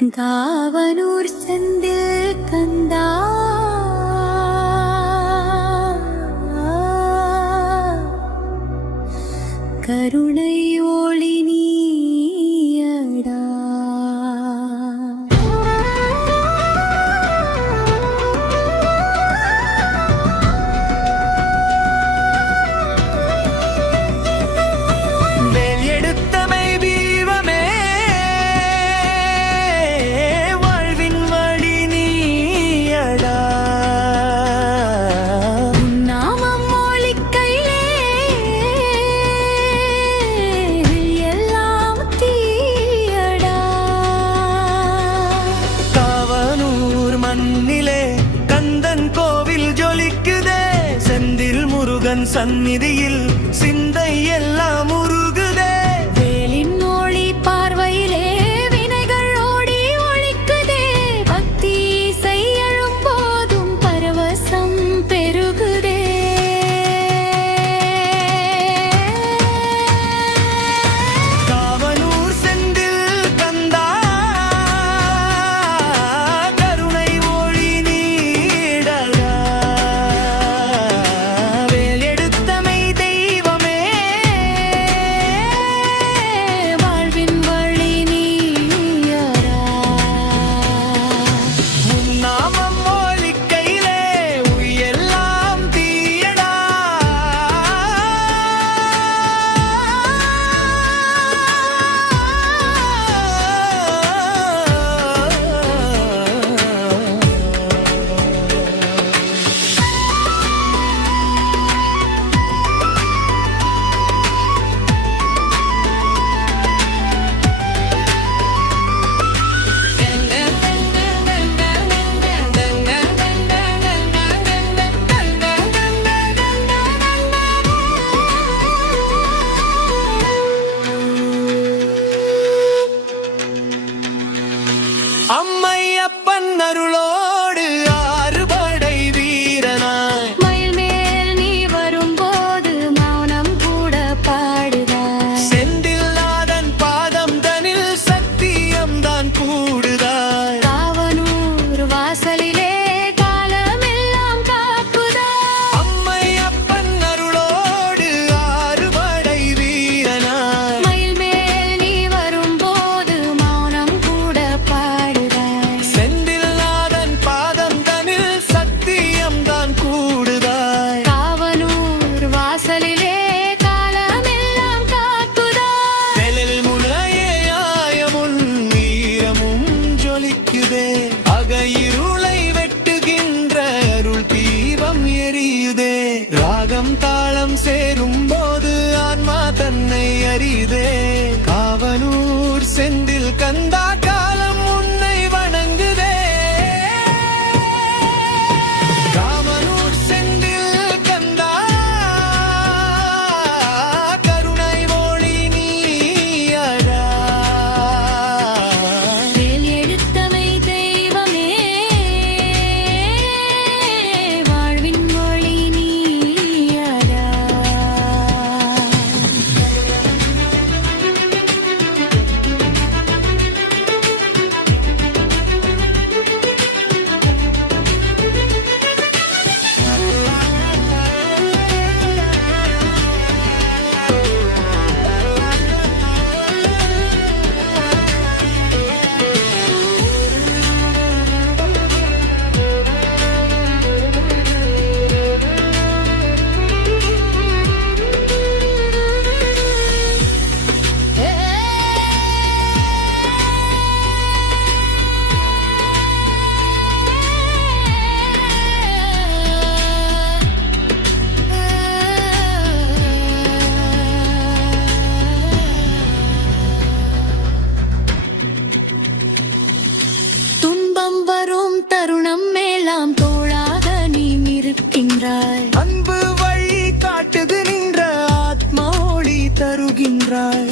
காவனூர் செந்தில் கந்தா கருணை ஒளி நீயடா. சந்நிதியில் சிந்தை எல்லாம் உருகுதே. வேலின் ஒளி பார்வையிலே வினைகள் ஓடி ஒழிக்குதே. பக்தி செய்யழும் போதும் பரவசம் பெருகுதே. காவனூர் செந்தில் கந்தா கருணை ஒளி நீடடா. அம்மையப்பன் அருளோடு ஆறுபடை வீரனாய் மயில் மேல் நீ வரும்போது மௌனம் கூட பாடுதாய். செந்தில்நாதன் பாதம் தனில் சத்தியம் தான் கூடுதாய். காவனூர் வாசலிலே காலமெல்லாம் காப்புதாய். அம்மையப்பன் அருளோடு ஆறுபடை வீரனாய் மயில் மேல் நீ வரும்போது மௌனம் கூட பாடுதாய். அகையிருளை வெட்டுகின்ற அருள் தீபம் எரியுதே. ராகம் தாளம் சேரும் போது ஆன்மா தன்னை அறியுதே. காவனூர் செந்தில் கந்தா காலம் உன்னை வணங்குதே. காவனூர் செந்தில் கந்தா கருணை ஒளி நீயடா. வரும் தருணம் மேலாம் தோளாக நீ இருக்கின்றாய். அன்பு வழி காட்டுது நின்ற ஆத்மா ஒளி தருகின்றாய்.